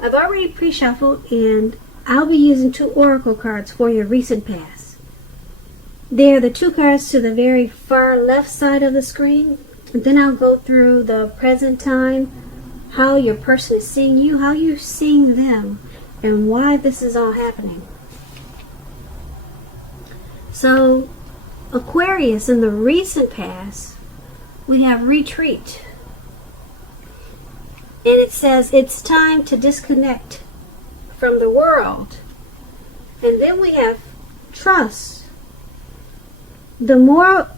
I've already pre-shuffled, and I'll be using 2 oracle cards for your recent past. They're the 2 cards to the very far left side of the screen, and then I'll go through the present time, how your person is seeing you, how you're seeing them, and why this is all happening. So, Aquarius, in the recent past, we have retreat. And it says it's time to disconnect from the world. And then we have trust. The more,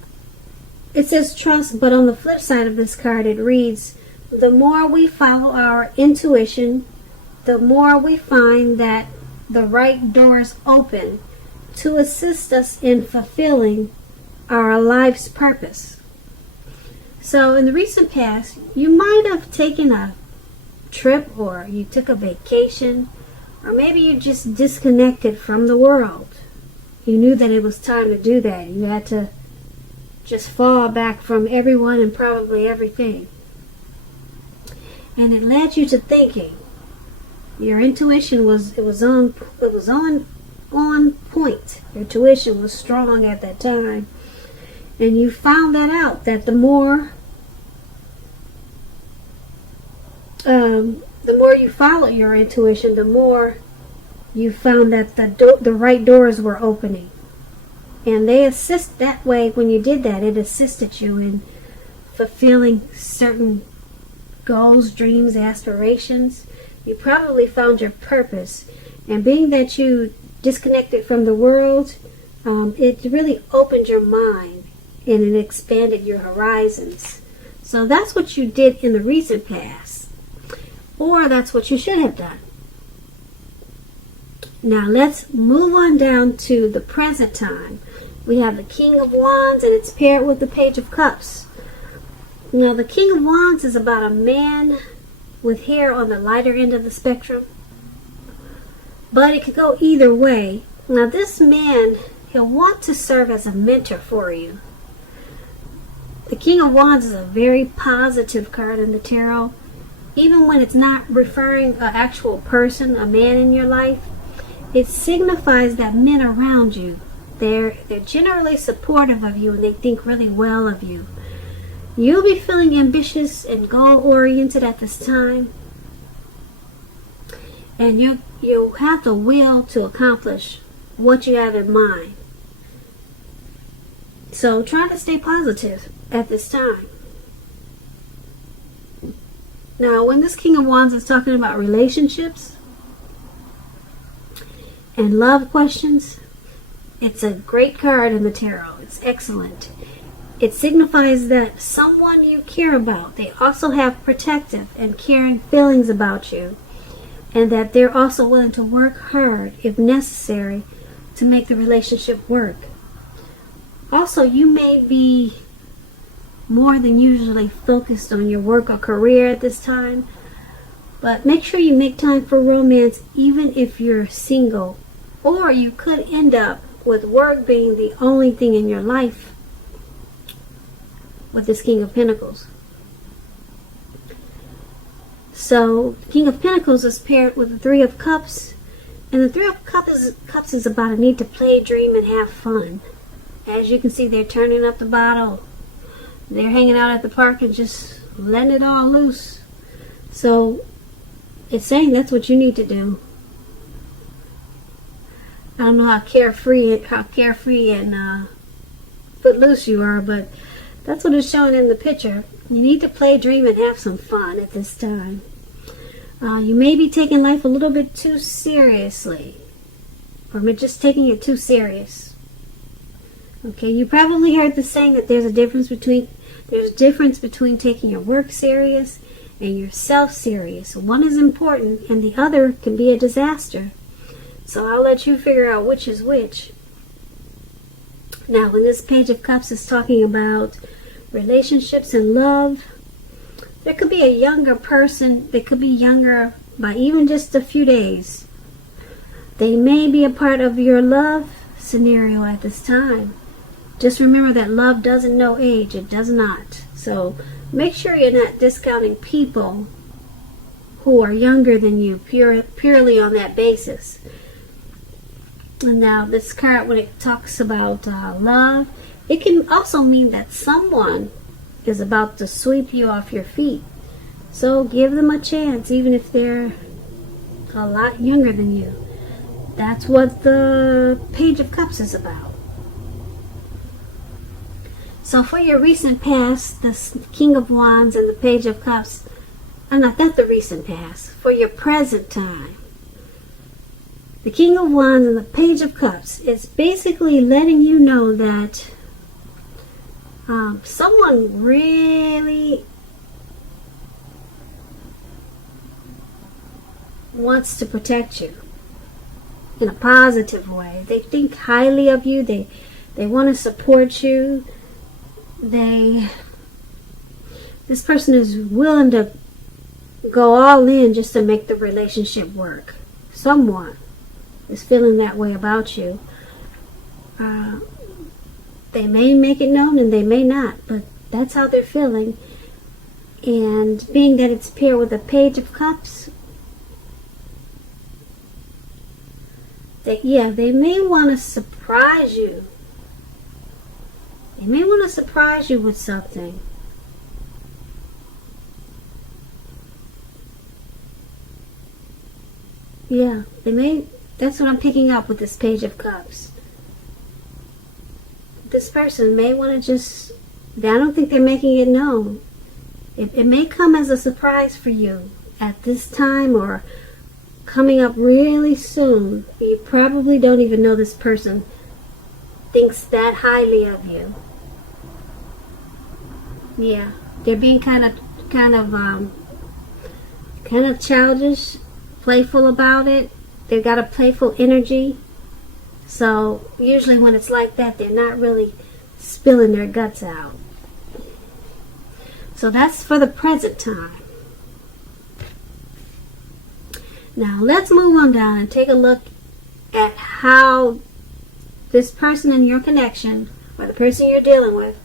it says trust, but on the flip side of this card it reads, the more we follow our intuition, the more we find that the right doors open to assist us in fulfilling our life's purpose. So in the recent past, you might have taken a trip, or you took a vacation, or maybe you just disconnected from the world. You knew that it was time to do that. You had to just fall back from everyone and probably everything. And it led you to thinking. Your intuition was on point. Your intuition was strong at that time. And you found that out, that the more you followed your intuition, the more you found that the right doors were opening. And they assist that way. When you did that, it assisted you in fulfilling certain goals, dreams, aspirations. You probably found your purpose. And being that you disconnected from the world, it really opened your mind and it expanded your horizons. So that's what you did in the recent past. Or that's what you should have done. Now let's move on down to the present time. We have the King of Wands, and it's paired with the Page of Cups. Now the King of Wands is about a man with hair on the lighter end of the spectrum. But it could go either way. Now this man, he'll want to serve as a mentor for you. The King of Wands is a very positive card in the tarot. Even when it's not referring an actual person, a man in your life, it signifies that men around you, they're generally supportive of you and they think really well of you. You'll be feeling ambitious and goal-oriented at this time. And you'll have the will to accomplish what you have in mind. So try to stay positive at this time. Now, when this King of Wands is talking about relationships and love questions, it's a great card in the tarot. It's excellent. It signifies that someone you care about, they also have protective and caring feelings about you, and that they're also willing to work hard, if necessary, to make the relationship work. Also, you may be more than usually focused on your work or career at this time, but make sure you make time for romance even if you're single, or you could end up with work being the only thing in your life with this King of Pentacles. So King of Pentacles is paired with the Three of Cups, and the Three of Cups is about a need to play, dream, and have fun. As you can see, they're turning up the bottle. They're hanging out at the park and just letting it all loose. So it's saying that's what you need to do. I don't know how carefree and footloose you are, but that's what it's showing in the picture. You need to play, dream, and have some fun at this time. You may be taking life a little bit too seriously, or just taking it too serious. Okay, you probably heard the saying that there's a difference between taking your work serious and yourself serious. One is important and the other can be a disaster. So I'll let you figure out which is which. Now, when this Page of Cups is talking about relationships and love, there could be a younger person. They could be younger by even just a few days. They may be a part of your love scenario at this time. Just remember that love doesn't know age. It does not. So make sure you're not discounting people who are younger than you, purely on that basis. And now this card, when it talks about love, it can also mean that someone is about to sweep you off your feet. So give them a chance, even if they're a lot younger than you. That's what the Page of Cups is about. So for your recent past, the King of Wands and the Page of Cups, not the recent past, for your present time, the King of Wands and the Page of Cups is basically letting you know that someone really wants to protect you in a positive way. They think highly of you. They want to support you. This person is willing to go all in just to make the relationship work. Someone is feeling that way about you. They may make it known and they may not, but that's how they're feeling. And being that it's paired with the Page of Cups, they may want to surprise you. They may want to surprise you with something. Yeah, they may. That's what I'm picking up with this Page of Cups. This person may want to just, I don't think they're making it known. It may come as a surprise for you at this time or coming up really soon. You probably don't even know this person thinks that highly of you. Yeah, they're being kind of childish, playful about it. They've got a playful energy. So usually when it's like that, they're not really spilling their guts out. So that's for the present time. Now let's move on down and take a look at how this person in your connection, or the person you're dealing with,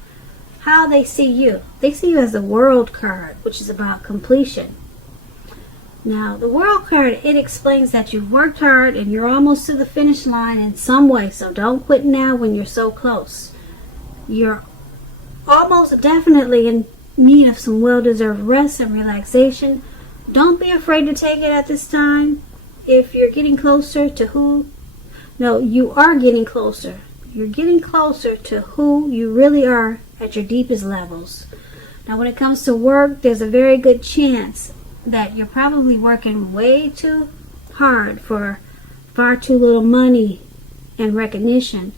how they see you. They see you as the World card, which is about completion. Now, the World card, it explains that you've worked hard and you're almost to the finish line in some way. So don't quit now when you're so close. You're almost definitely in need of some well-deserved rest and relaxation. Don't be afraid to take it at this time. If you're getting closer to you are getting closer. You're getting closer to who you really are at your deepest levels. Now, when it comes to work, there's a very good chance that you're probably working way too hard for far too little money and recognition.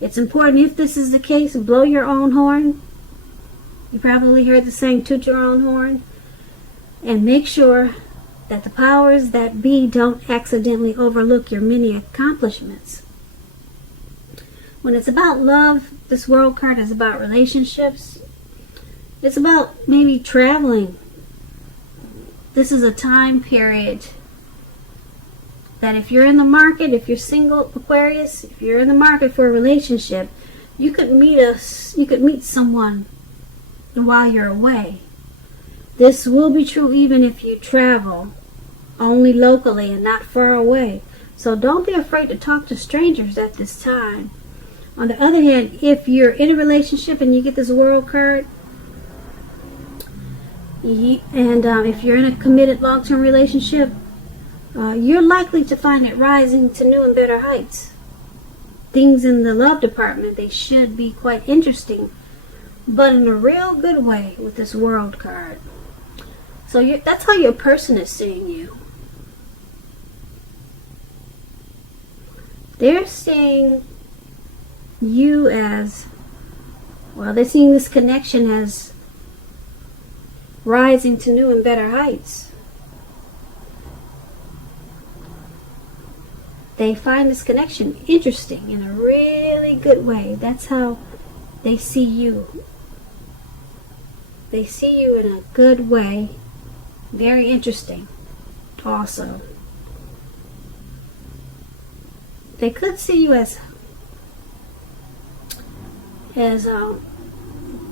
It's important, if this is the case, blow your own horn. You probably heard the saying, toot your own horn. And make sure that the powers that be don't accidentally overlook your many accomplishments. When it's about love, this World card is about relationships. It's about maybe traveling. This is a time period that if you're in the market, if you're single, Aquarius, if you're in the market for a relationship, you could meet someone while you're away. This will be true even if you travel only locally and not far away. So don't be afraid to talk to strangers at this time. On the other hand, if you're in a relationship and you get this World card, and if you're in a committed long-term relationship, you're likely to find it rising to new and better heights. Things in the love department, they should be quite interesting, but in a real good way with this World card. So that's how your person is seeing you. They're seeing you as, they're seeing this connection as rising to new and better heights. They find this connection interesting in a really good way. That's how they see you. They see you in a good way. Very interesting also. They could see you as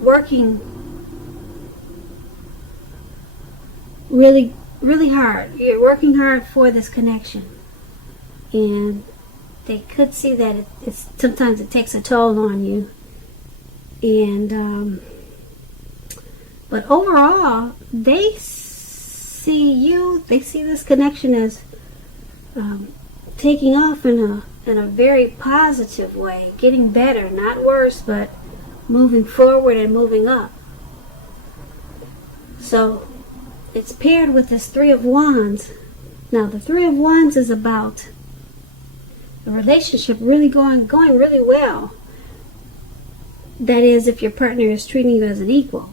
working really really hard. You're working hard for this connection. And they could see that it's sometimes it takes a toll on you. And but overall, they see this connection as taking off in a very positive way, getting better, not worse, but moving forward and moving up. So it's paired with this Three of Wands. Now the Three of Wands is about the relationship really going really well. That is, if your partner is treating you as an equal.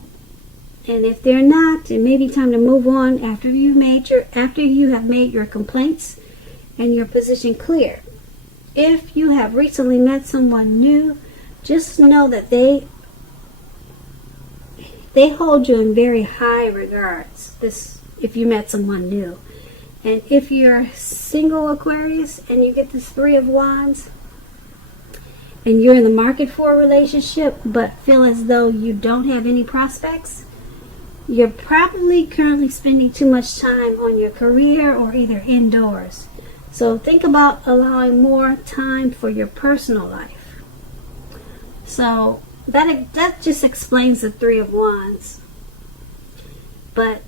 And if they're not, it may be time to move on after you have made your complaints and your position clear. If you have recently met someone new, just know that they hold you in very high regards. If you met someone new. And if you're single, Aquarius, and you get this Three of Wands, and you're in the market for a relationship, but feel as though you don't have any prospects, you're probably currently spending too much time on your career or either indoors. So think about allowing more time for your personal life. So that just explains the Three of Wands. But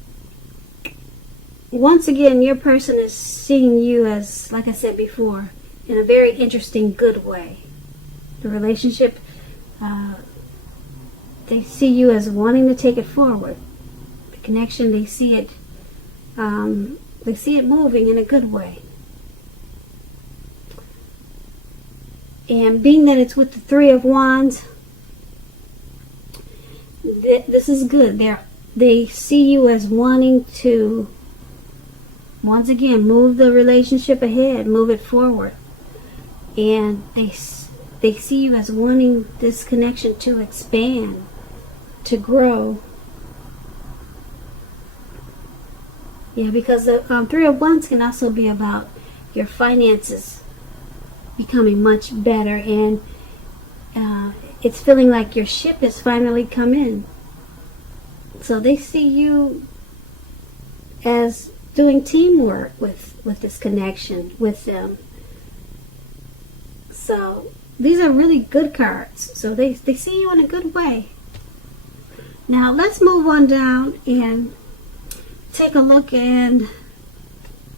once again, your person is seeing you as, like I said before, in a very interesting, good way. The relationship, they see you as wanting to take it forward. The connection, they see it moving in a good way. And being that it's with the Three of Wands, this is good. They see you as wanting to, once again, move the relationship ahead, move it forward. And they see you as wanting this connection to expand, to grow. Yeah, because the Three of Wands can also be about your finances becoming much better, and it's feeling like your ship has finally come in. So they see you as doing teamwork with this connection with them. So these are really good cards. So they see you in a good way. Now let's move on down and take a look and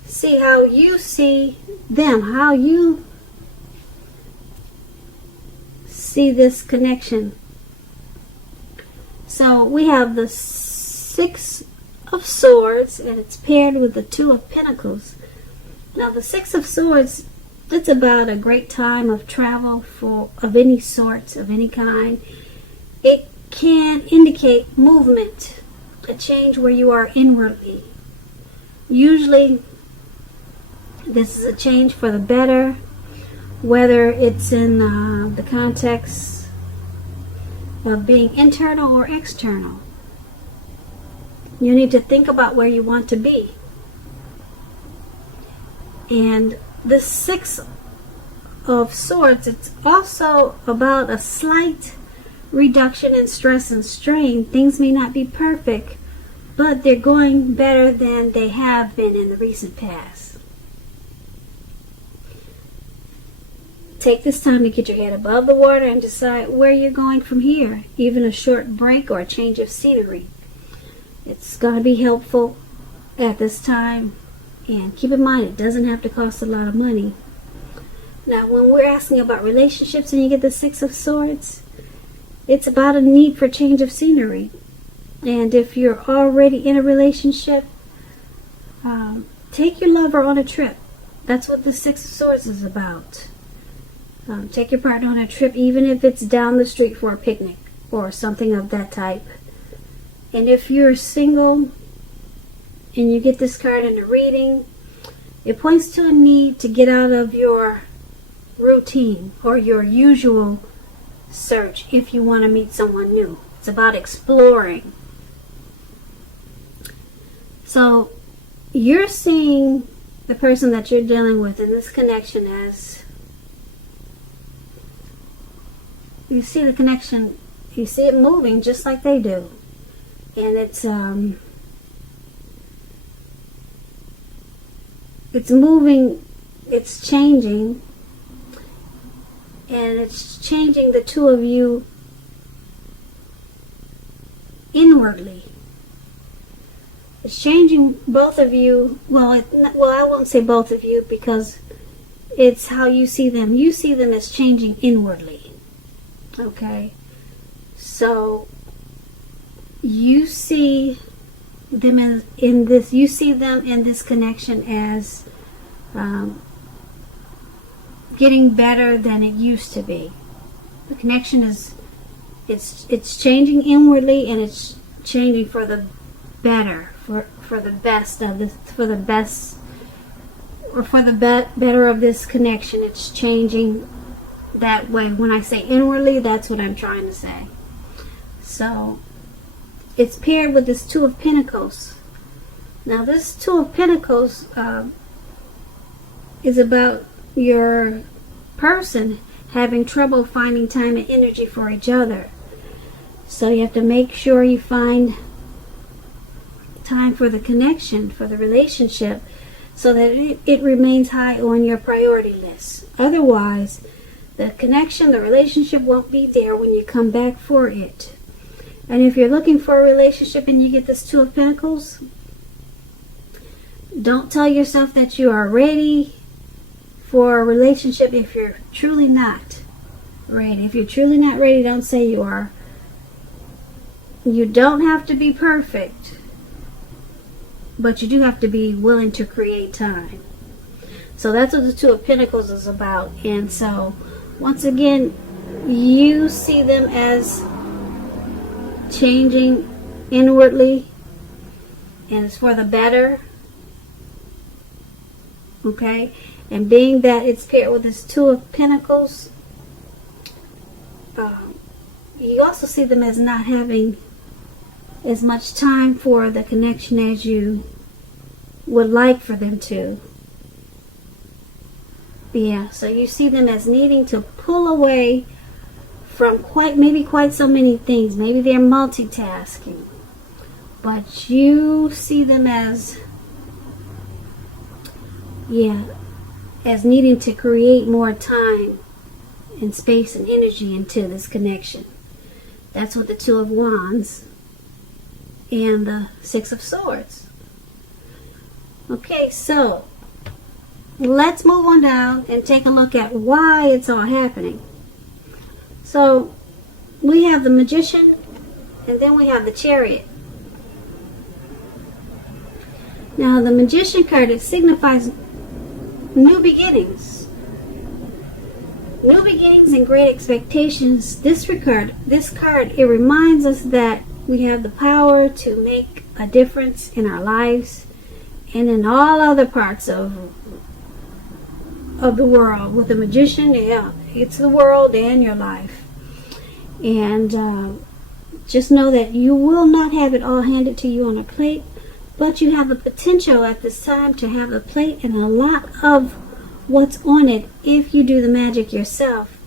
see how you see them, how you see this connection. So we have the Six of Swords, and it's paired with the Two of Pentacles. Now the Six of Swords, it's about a great time of travel of any sort, of any kind. It can indicate movement, a change where you are inwardly. Usually this is a change for the better, whether it's in the context of being internal or external. You need to think about where you want to be. And the Six of Swords, it's also about a slight reduction in stress and strain. Things may not be perfect, but they're going better than they have been in the recent past. Take this time to get your head above the water and decide where you're going from here. Even a short break or a change of scenery, it's going to be helpful at this time. And keep in mind, it doesn't have to cost a lot of money. Now, when we're asking about relationships and you get the Six of Swords, it's about a need for change of scenery. And if you're already in a relationship, take your lover on a trip. That's what the Six of Swords is about. Take your partner on a trip, even if it's down the street for a picnic or something of that type. And if you're single and you get this card in a reading, it points to a need to get out of your routine or your usual search if you want to meet someone new. It's about exploring. So you're seeing the person that you're dealing with in this connection as, you see the connection, you see it moving just like they do. And it's it's moving, it's changing, and it's changing the two of you inwardly. It's changing both of you. Well, I won't say both of you, because it's how you see them. You see them as changing inwardly. Okay? So you see them in this. You see them in this connection as getting better than it used to be. The connection is it's changing inwardly, and it's changing for the better, for the best of this, for the best, or for the better of this connection. It's changing that way. When I say inwardly, that's what I'm trying to say. So it's paired with this Two of Pentacles. Now this Two of Pentacles is about your person having trouble finding time and energy for each other. So you have to make sure you find time for the connection, for the relationship, so that it remains high on your priority list. Otherwise, the connection, the relationship won't be there when you come back for it. And if you're looking for a relationship and you get this Two of Pentacles, don't tell yourself that you are ready for a relationship if you're truly not ready. If you're truly not ready, don't say you are. You don't have to be perfect, but you do have to be willing to create time. So that's what the Two of Pentacles is about. And so, once again, you see them as changing inwardly, and it's for the better. Okay? And being that it's paired with this Two of Pentacles, you also see them as not having as much time for the connection as you would like for them to. Yeah, so you see them as needing to pull away from quite so many things. Maybe they're multitasking, but you see them as needing to create more time and space and energy into this connection. That's what the Two of Wands and the Six of Swords. Okay, so let's move on down and take a look at why it's all happening. So we have the Magician, and then we have the Chariot. Now the Magician card, it signifies new beginnings. New beginnings and great expectations. This card, it reminds us that we have the power to make a difference in our lives and in all other parts of the world. With the Magician, it's the world and your life. And just know that you will not have it all handed to you on a plate, but you have the potential at this time to have a plate and a lot of what's on it if you do the magic yourself.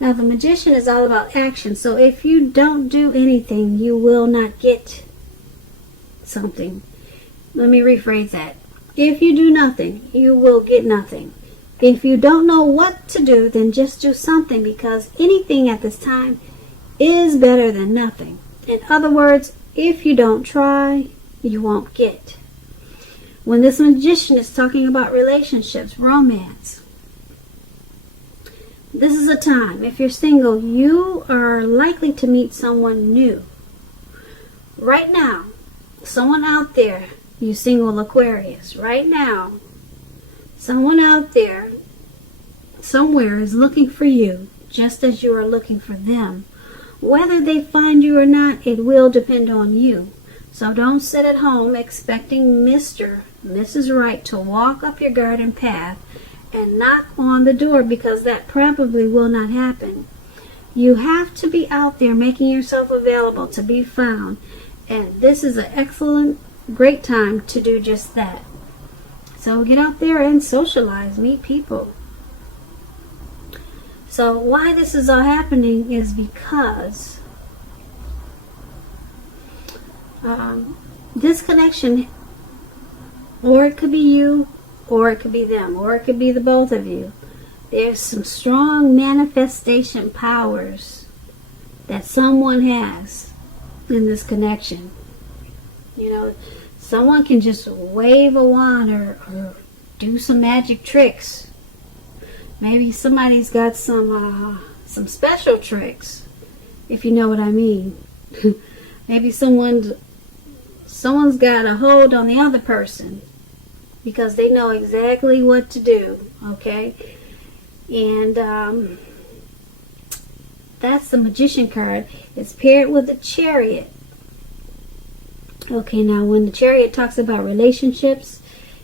Now the Magician is all about action, so if you don't do anything, you will not get something. Let me rephrase that. If you do nothing, you will get nothing. If you don't know what to do, then just do something, because anything at this time is better than nothing. In other words, if you don't try, you won't get. When this Magician is talking about relationships, romance, this is a time, if you're single, you are likely to meet someone new. Right now, someone out there, you single Aquarius, right now, someone out there, somewhere is looking for you, just as you are looking for them. Whether they find you or not, it will depend on you. So don't sit at home expecting Mr. Mrs. Right to walk up your garden path and knock on the door, because that probably will not happen. You have to be out there making yourself available to be found, and this is an excellent, great time to do just that. So get out there and socialize, meet people. So why this is all happening is because this connection, or it could be you or it could be them, or it could be the both of you. There's some strong manifestation powers that someone has in this connection. You know, someone can just wave a wand or do some magic tricks. Maybe somebody's got some special tricks, if you know what I mean. Maybe someone's got a hold on the other person because they know exactly what to do, okay? And that's the Magician card. It's paired with the Chariot. Okay, now when the Chariot talks about relationships,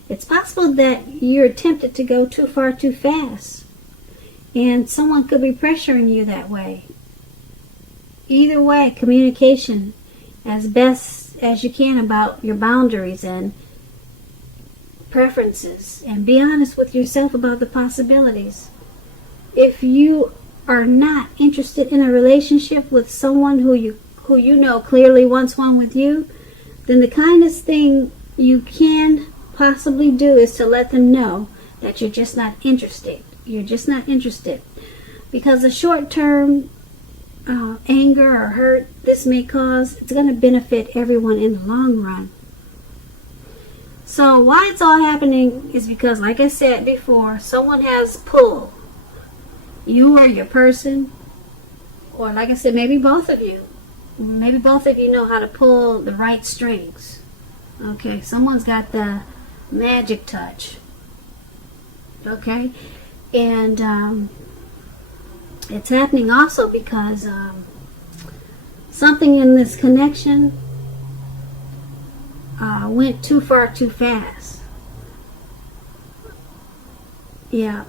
it's possible that you're tempted to go too far too fast. And someone could be pressuring you that way. Either way, communication as best as you can about your boundaries and preferences. And be honest with yourself about the possibilities. If you are not interested in a relationship with someone who you know clearly wants one with you, then the kindest thing you can possibly do is to let them know that you're just not interested. You're just not interested. Because the short-term anger or hurt this may cause, it's going to benefit everyone in the long run. So why it's all happening is because, like I said before, someone has pull. You or your person, or like I said, maybe both of you. Maybe both of you know how to pull the right strings. Okay, someone's got the magic touch. Okay, and it's happening also because something in this connection went too far too fast. Yeah.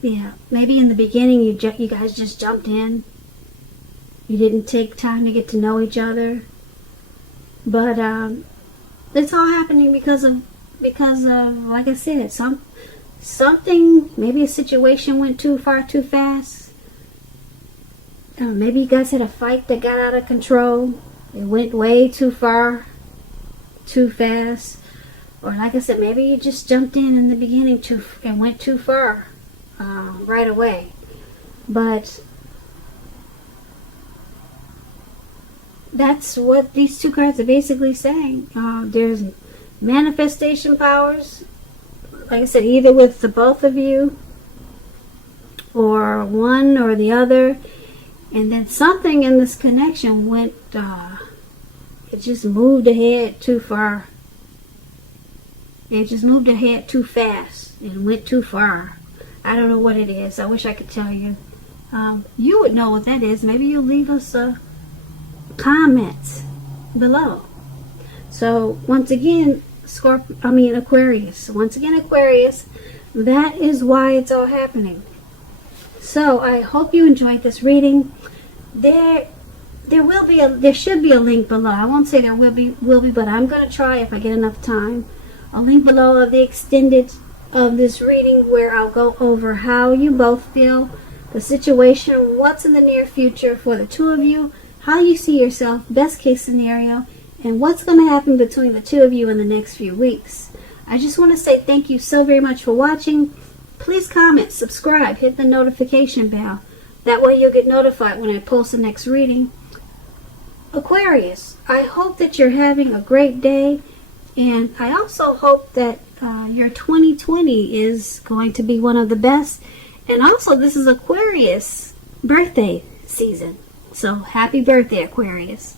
Yeah, maybe in the beginning you guys just jumped in. You didn't take time to get to know each other. But it's all happening because of like I said, something, maybe a situation went too far too fast. Maybe you guys had a fight that got out of control. It went way too far too fast. Or like I said, maybe you just jumped in the beginning and went too far. Right away. But that's what these two cards are basically saying. There's manifestation powers, like I said, either with the both of you or one or the other, and then something in this connection went it just moved ahead too far. It just moved ahead too fast and went too far. I don't know what it is. I wish I could tell you. You would know what that is. Maybe you'll leave us a comment below. So once again, Aquarius. Once again, Aquarius. That is why it's all happening. So I hope you enjoyed this reading. There should be a link below. I won't say there will be, but I'm going to try if I get enough time. A link below of the extended of this reading where I'll go over how you both feel, the situation, what's in the near future for the two of you, how you see yourself, best case scenario, and what's going to happen between the two of you in the next few weeks. I just want to say thank you so very much for watching. Please comment, subscribe, hit the notification bell. That way you'll get notified when I post the next reading. Aquarius, I hope that you're having a great day, and I also hope that your 2020 is going to be one of the best. And also, this is Aquarius birthday season. So, happy birthday, Aquarius.